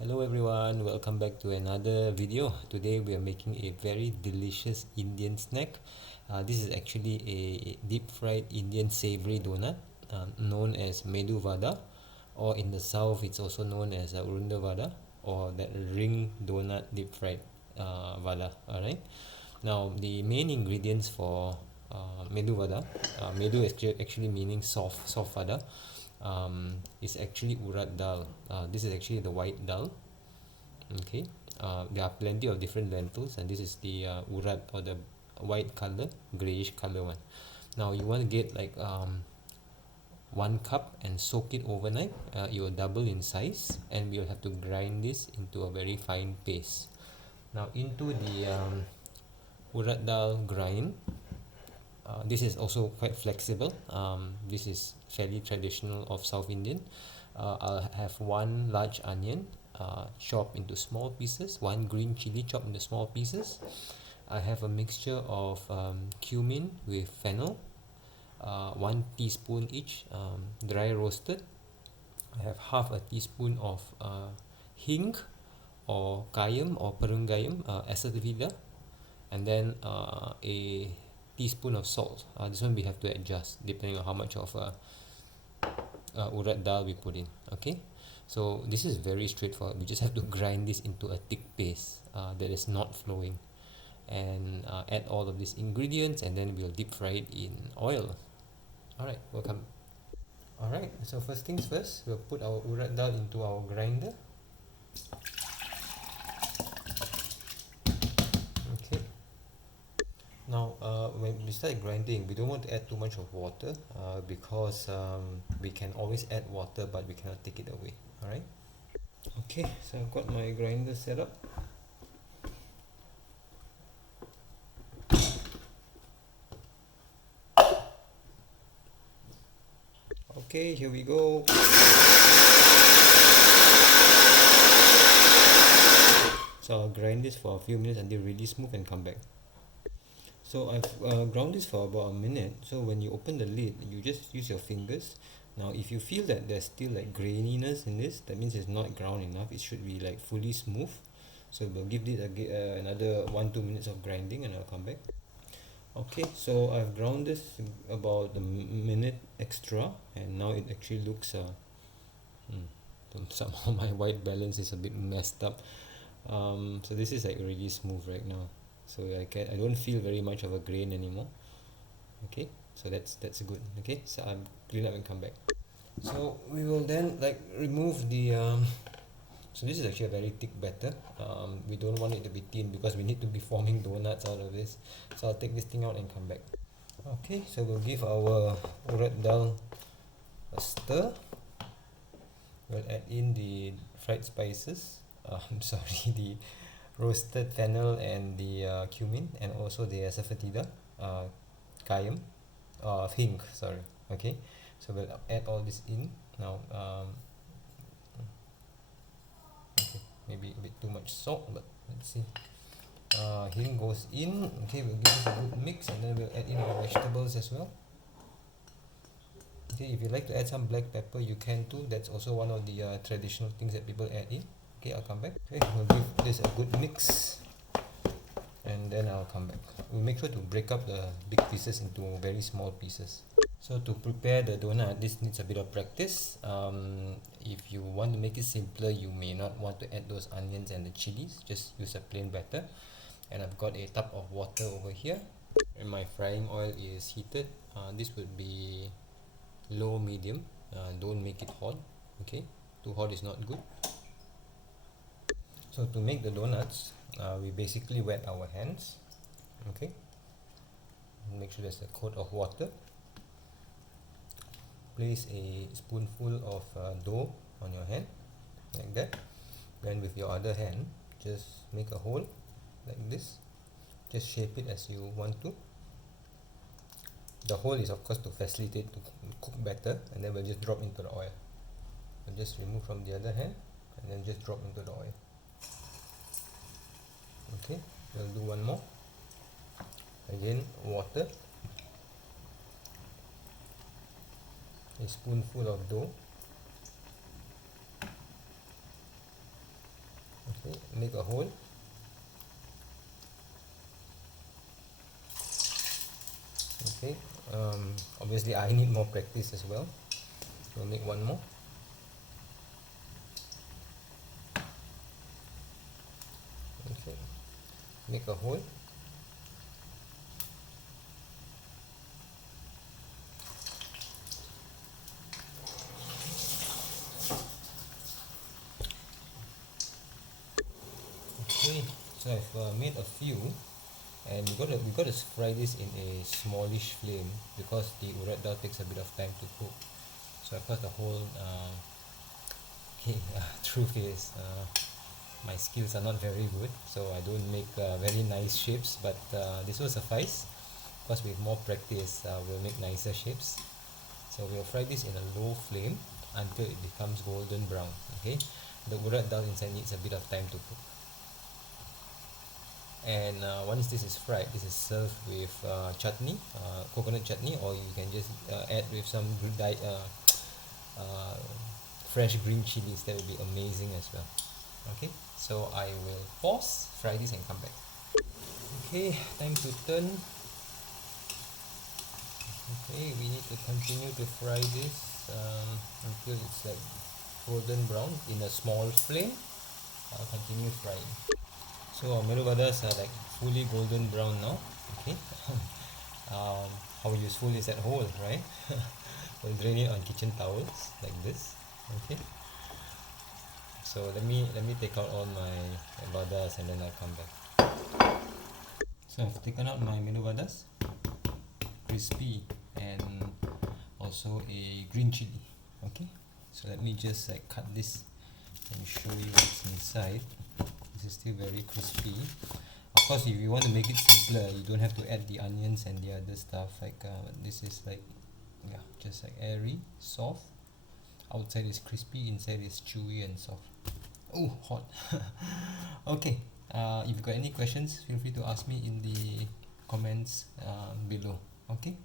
Hello everyone, welcome back to another video. Today we are making a very delicious Indian snack. This is actually a deep fried Indian savory donut known as Medu Vada, or in the south it's also known as Urad Vada, or that ring donut deep fried vada. Alright, now the main ingredients for Medu Vada, Medu is actually meaning soft vada, is actually Urad Dhal. This is actually the white dal. Okay, there are plenty of different lentils, and this is the Urad, or the white color, grayish color one. Now you want to get like 1 cup and soak it overnight. It will double in size, and we will have to grind this into a very fine paste. Now into the Urad Dal grind. This is also quite flexible. This is fairly traditional of South Indian. I'll have 1 large onion chopped into small pieces, 1 green chili chopped into small pieces. I have a mixture of cumin with fennel, 1 teaspoon each, dry roasted. I have half a teaspoon of hing or kayam or perunggayam, asafetida, and then a teaspoon of salt. This one we have to adjust depending on how much of urad dal we put in. Okay, so this is very straightforward. We just have to grind this into a thick paste that is not flowing, and add all of these ingredients, and then we'll deep fry it in oil. Alright, welcome. Alright, so first things first, we'll put our urad dal into our grinder. Okay, now when we start grinding, we don't want to add too much of water because we can always add water, but we cannot take it away. Alright, okay, so I've got my grinder set up. Okay, here we go. So I'll grind this for a few minutes until really smooth and come back. So I've ground this for about a minute. So when you open the lid, you just use your fingers. Now if you feel that there's still like graininess in this, that means it's not ground enough. It should be like fully smooth. So we'll give it another 1-2 minutes of grinding, and I'll come back. Okay, so I've ground this about a minute extra, and now it actually looks somehow my white balance is a bit messed up. So this is like really smooth right now, so I don't feel very much of a grain anymore. Okay, so that's good. Okay, so I'm clean up and come back. So we will then like remove the so this is actually a very thick batter. We don't want it to be thin because we need to be forming donuts out of this. So I'll take this thing out and come back. Okay, so we'll give our urad dal a stir. We'll add in the fried spices. I'm sorry, the roasted fennel and the cumin, and also the asafetida, kayam, hing. Sorry. Okay, so we'll add all this in now. Okay, maybe a bit too much salt, but let's see. Hing goes in. Okay, we'll give this a good mix, and then we'll add in our vegetables as well. Okay, if you like to add some black pepper, you can too. That's also one of the traditional things that people add in. Okay, I'll come back. Okay, we'll give this a good mix, and then I'll come back. We'll make sure to break up the big pieces into very small pieces. So to prepare the donut, this needs a bit of practice. If you want to make it simpler, you may not want to add those onions and the chilies. Just use a plain batter. And I've got a tub of water over here, and my frying oil is heated. This would be low medium. Don't make it hot. Okay, too hot is not good. So to make the donuts, we basically wet our hands. Okay, make sure there's a coat of water. Place a spoonful of dough on your hand like that. Then with your other hand, just make a hole like this. Just shape it as you want to. The hole is of course to facilitate to cook better, and then we'll just drop into the oil. We'll just remove from the other hand, and then just drop into the oil. Okay, we'll do one more. Again, water, a spoonful of dough, make a hole. Okay, obviously I need more practice as well. We'll make one more. Okay, make a hole. Okay, so I've made a few, and we gotta fry this in a smallish flame because the urad dal takes a bit of time to cook. So of course the whole truth is my skills are not very good, so I don't make very nice shapes, but this will suffice because with more practice we'll make nicer shapes. So we'll fry this in a low flame until it becomes golden brown. Okay, the urad dal inside needs a bit of time to cook. And once this is fried, this is served with chutney, coconut chutney, or you can just add with some uh, fresh green chilies. That would be amazing as well. Okay, so I will pause, fry this, and come back. Okay, time to turn. Okay, we need to continue to fry this until it's like golden brown in a small flame. I'll continue frying. So our Medu Vadas are like fully golden brown now. Okay. How useful is that hole, right? We'll drain it on kitchen towels like this. Okay. So let me take out all my vadas and then I'll come back. So I've taken out my Medu Vadas, crispy, and also a green chili. Okay. So let me just like cut this and show you what's inside. This is still very crispy. Of course, if you want to make it simpler, you don't have to add the onions and the other stuff. Like this is like, yeah, just like airy, soft. Outside is crispy, inside is chewy and soft. Oh, hot. Okay. If you've got any questions, feel free to ask me in the comments below. Okay.